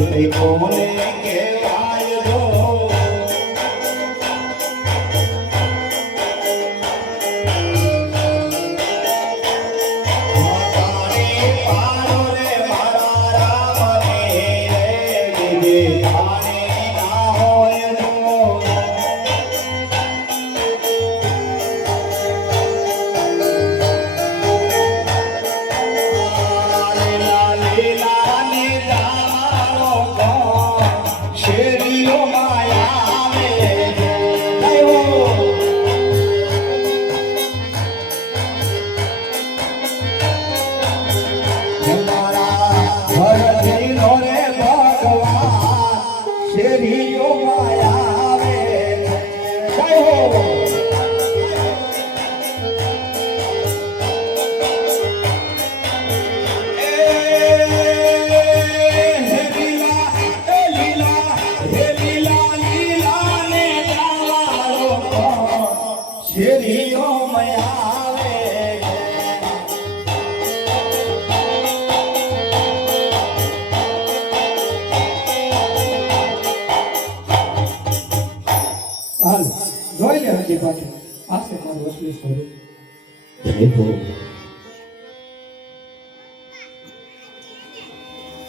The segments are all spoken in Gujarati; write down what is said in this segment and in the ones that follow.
કોને કહેવાય જો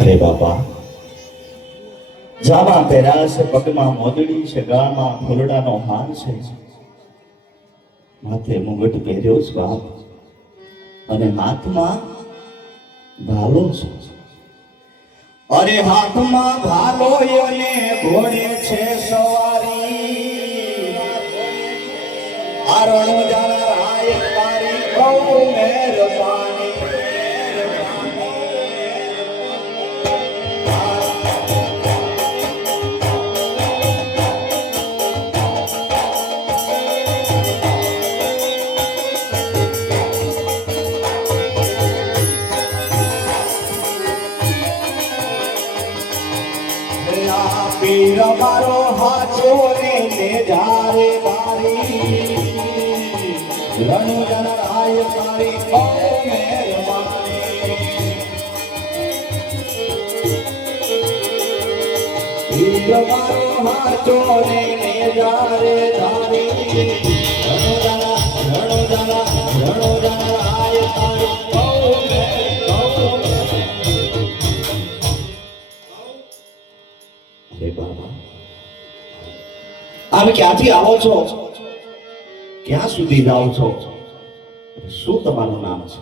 અરે બાપા જામા પહેરા છે, પગમાં મોદડી છે, ગાળમાં ફૂલડાનો હાર છે, માથે મુગટ પહેર્યો છે બાપ, અને હાથમાં ભાલો છે. અરે હાથમાં ભાલો અને ઘોડે છે સવારી, આરણ જાણા રાય તારી બહુ મહેરબાની. પીર મારો હાચો ને જારે મારી, રણુ જન રાય તારી બહુ મહેરબાની. પીર મારો હાચો ને જારે તારી, રણુ જન રાય તારી બહુ આપ ક્યાંથી આવો છો, ક્યાં સુધી જાઓ છો, શું તમારું નામ છે?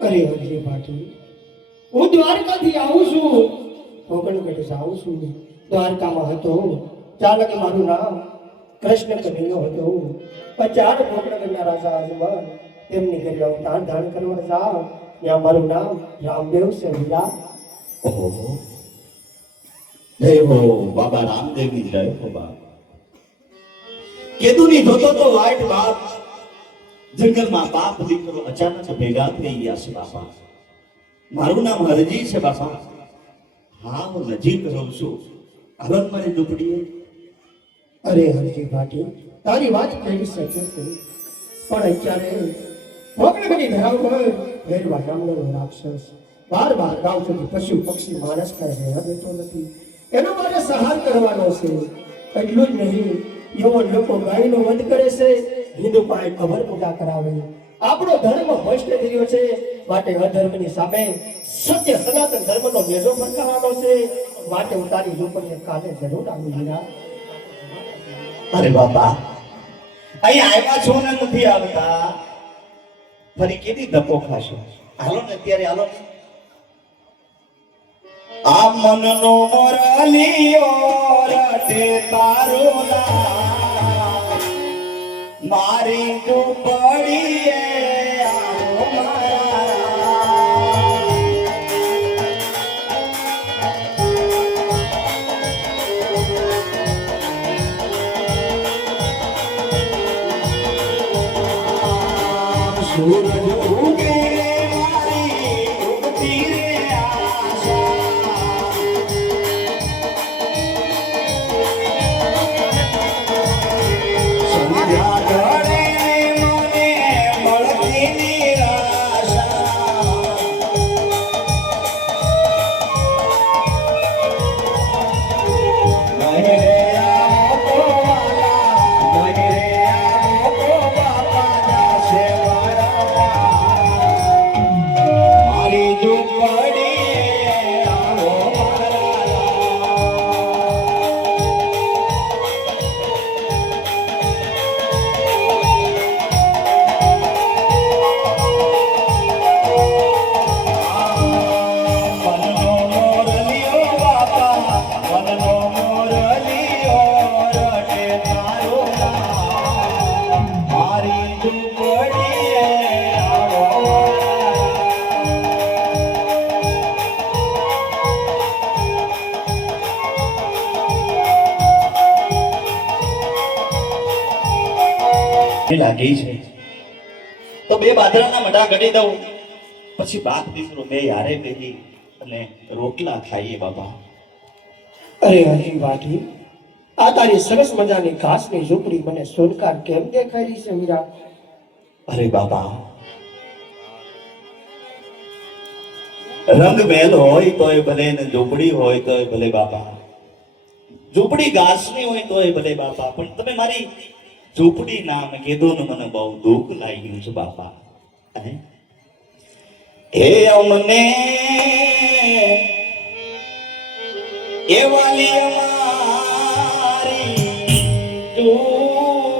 અરે હરજી પાટી, હું દ્વારકાથી આવું છું, કોકણગઢ જાઉં છું. દ્વારકામાં હતો ચાલક મારું નામ કૃષ્ણ કનૈયો હતો, પણ ચાર કોકણગઢના રાજા આજમાન તેમની ઘરે અવતાર ધારણ કરવા જાવ, ત્યાં મારું નામ રામદેવ છે. વીરા ઓહો, જય હો બાબા રામદેવની જય હો બાપ. કેદુની જોતો તો વાઈટ બાપ, જંગલમાં બાપ દીકરો અચાનક ભેગા થઈ ગયા છે બાપા. મારું નામ હરજી છે બાપા. હા, હું નજીક રહું છું, આલન મારી ઝૂંપડીએ. અરે હરજી પાટી, તારી વાત કેવી સચે છે, પણ અત્યારે કોકણગઢની ધરાવ પર વેરવા નામનો રાક્ષસ બાર ગામ સુધી પશુ પક્ષી માણસ કાંઈ રહેવા દેતો નથી. એનો મારે સહાર કરવાનો છે. એટલું જ નહીં, એવો લોકો ગાયનો વધ કરે છે, હિન્દુ પાસે ખબર પૂજા કરાવે. આપણો ધર્મ ભ્રષ્ટ થયો છે, માટે અધર્મની સામે સત્ય સનાતન ધર્મનો નેજો ફરકાવવાનો છે. માટે હું તારી ઝૂંપડીએ કાલે જરૂર આવી વીરા. અરે બાપા, અહીંયા આવ્યા છો ને નથી આવતા, ફરી કેટલી ધક્કો ખાશો? હાલો ને અત્યારે, હાલો. આ મનનો મોરલિયો રટે તારું નામ, મારી ઝૂંપડીએ આવો મારા. સૂરજ ઉગે મારી ઉગતી રે આશા, સંધ્યા ઢળે મને મળતી નિરાશા. લાગી છે તો બે બાજરાના મડા ગળી દઉં, પછી બાપ દીકરો બે હારે બેહી અને રોટલા ખાઈએ બાપા. અરે હરજી ભાટી, આ તારી સરસ મજાની ઘાસની ઝૂંપડી મને સોનકાર કેમ દેખાઈ રહી છે મીરા? અરે બાપા, રંગ મહેલ હોય તોય ભલે ને ઝૂંપડી હોય તોય ભલે બાપા, ઝૂંપડી ઘાસની હોય તોય ભલે બાપા, પણ તમે મારી ઝૂંપડી નામ કીધું ને મને બહુ દુઃખ લાગ્યું છે બાપા. હે અમને એ વાલી અમારી ઝૂંપડી,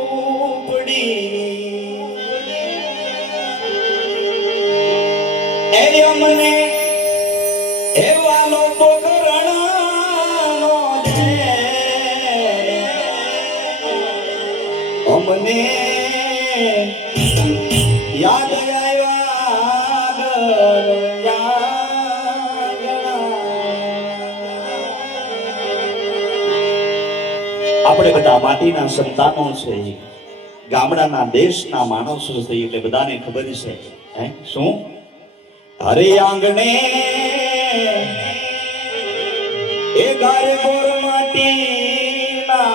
એ અમને એ વાલો તો કરણનો દે, અમને યાદ આપણે બધા માટીના સંતાનો છે, ગામડાના દેશના માણસો છે, એટલે બધાને ખબર છે શું હરે આંગણે એ ગારે ગોર માટીના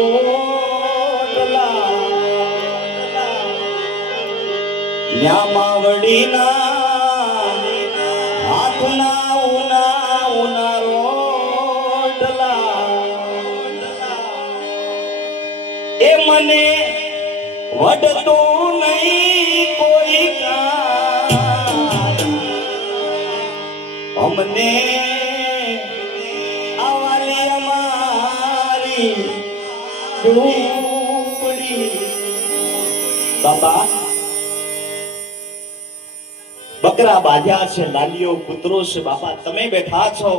ઓટલા, ન્યામાવડીના હાથના ઉના ઉના રોટલા, એ મને વડતું નહીં કોઈ કામ, અમને આવાલી અમારી ઝૂંપડી. બાબા, બકરા બાજ્યા છે, લાલીઓ કૂતરો છે બાપા, તમે બેઠા છો,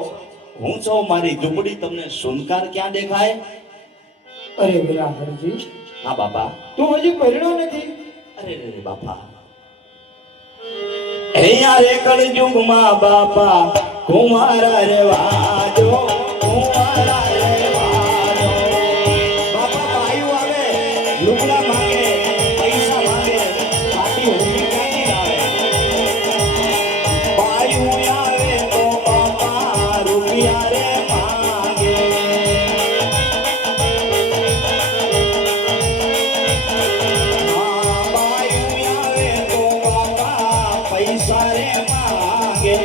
હું છું, મારી ઝૂંપડી તમને સુનકાર ક્યાં દેખાય? અરે મીરા હરજી, હા બાપા. તું હજી પરણ્યો નથી? અરે રે બાપા, અહીંયા રે કળયુગમાં બાપા કુંવારા રે વાજો, કુંવારા રે વાજો. બાપા બાયું આવે, લુગડા માંગે, પૈસા માંગે, છાતી ઊંચી ક્યાંથી લાવે? બાયું આવે તો બાપા રૂપિયા રે માંગે. પૈસા રે માંગે.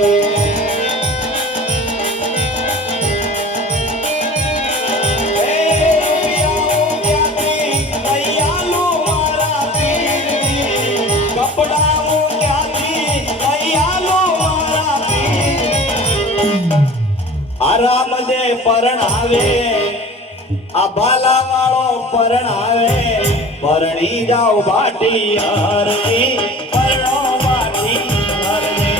આરામ દે પરણાવે, આ ભાલા વાળો પરણાવે, પરણી જાઓ બાટી હરની, પરણો બાટી હરની.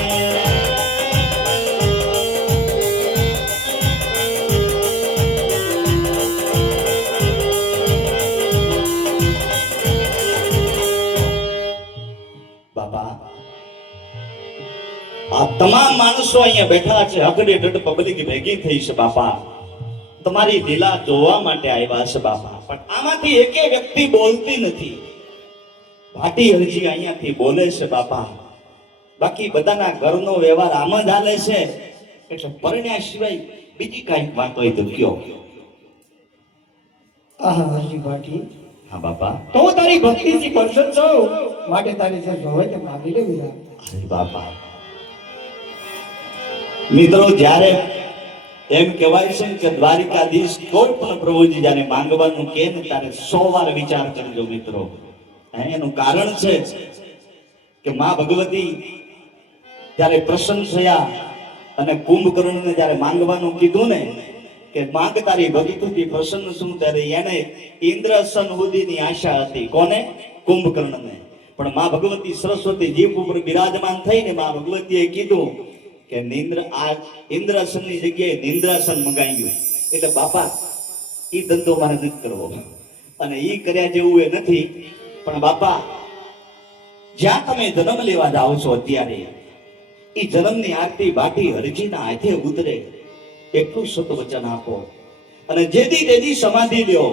બાબા, આ તમામ માણસો અહીંયા બેઠા છે, અગડે ડડ પબ્લિક ભેગી થઈ છે બાપા, તમારી લીલા જોવા માટે આવ્યા છે બાપા, પણ આમાંથી એકે વ્યક્તિ બોલતી નથી. ભાટી હરજી અહીંયાથી બોલે છે બાપા, બાકી બધાના ઘરનો વ્યવહાર આમ જ હાલે છે, એટલે પરણ્યા સિવાય બીજી કાંઈક વાત હોય તો કયો. આહા હરજી ભાટી, હા બાપા. તો હું તારી ભક્તિથી પ્રસન્ન છું, માટે તારી જે જોવે તે માગી લે મીરા. અરે બાપા, મિત્રો જ્યારે એમ કહેવાય છે કે દ્વારિકાધીશ કોઈ પણ પ્રભુજી જ્યારે માંગવાનું કે ને ત્યારે 100 વાર વિચાર કરજો મિત્રો. એનું કારણ છે કે માં ભગવતી જ્યારે પ્રસન્ન થયા અને કુંભકર્ણને જ્યારે માંગવાનું કીધું ને કે માંગ તારી ભક્તિથી પ્રસન્ન છું, ત્યારે એને ઇન્દ્રસન સુધીની આશા હતી. કોને? કુંભકર્ણને. પણ માં ભગવતી સરસ્વતી જીભ ઉપર બિરાજમાન થઈને માં ભગવતીએ કીધું કે ઇન્દ્રાસનની જગ્યાએ નિંદ્રાસન મંગાવ્યું. એટલે બાપા, ઈ ધંધો મારે નથી કરવો અને ઈ કર્યા જેવું એ નથી. પણ બાપા, જ્યાં તમે જન્મ લેવા જાઓ છો અત્યારે, ઈ જન્મની આરતી ભાટી હરજીના હાથે ઉતરે એટલું સત વચન આપો, અને જેથી તેની સમાધિ લ્યો.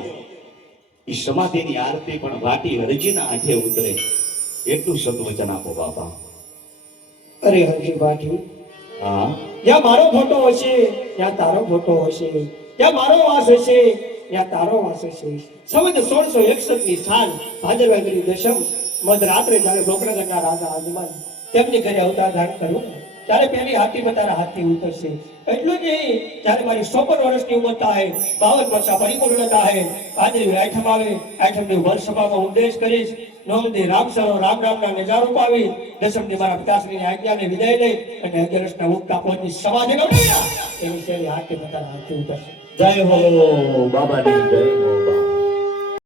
એ સમાધિની આરતી પણ ભાટી હરજીના હાથે ઉતરે એટલું સદવચન આપો બાપા. અરે હરજી ભાટી, હા જ્યાં મારો ફોટો હશે ત્યાં તારો ફોટો હશે, જ્યાં મારો વાસ હશે ત્યાં તારો વાસ હશે. સંવત 1661 ની સાલ ભાદરવાની દશમ મધરાત્રે જ્યારે ગોકર્ણના રાજા આગમન તેમની ઘરે અવતાર ધારણ કર્યું ત્યારે પેલી હાથીમાં તારા હાથથી ઉતરશે. એટલું જ નહીં, જ્યારે મારી 54 વર્ષની ઉંમર થાય, 52 વર્ષ પરિપૂર્ણ થાય, ભાદરવી આઠમ આવે, આઠમની વરસભામાં ઉપદેશ કરીશ, નવમથી રામસરો રામ રામના નજારો પાવી, દસમથી મારા પિતાશ્રીની આજ્ઞાને વિદાય લઈ અને 11ના ઉગતા પહોંચી સમાધિ ગમે એની શૈલી હાથથી તારા હાથથી ઉતરશે. જય હો બાબાની જય હો બાબા.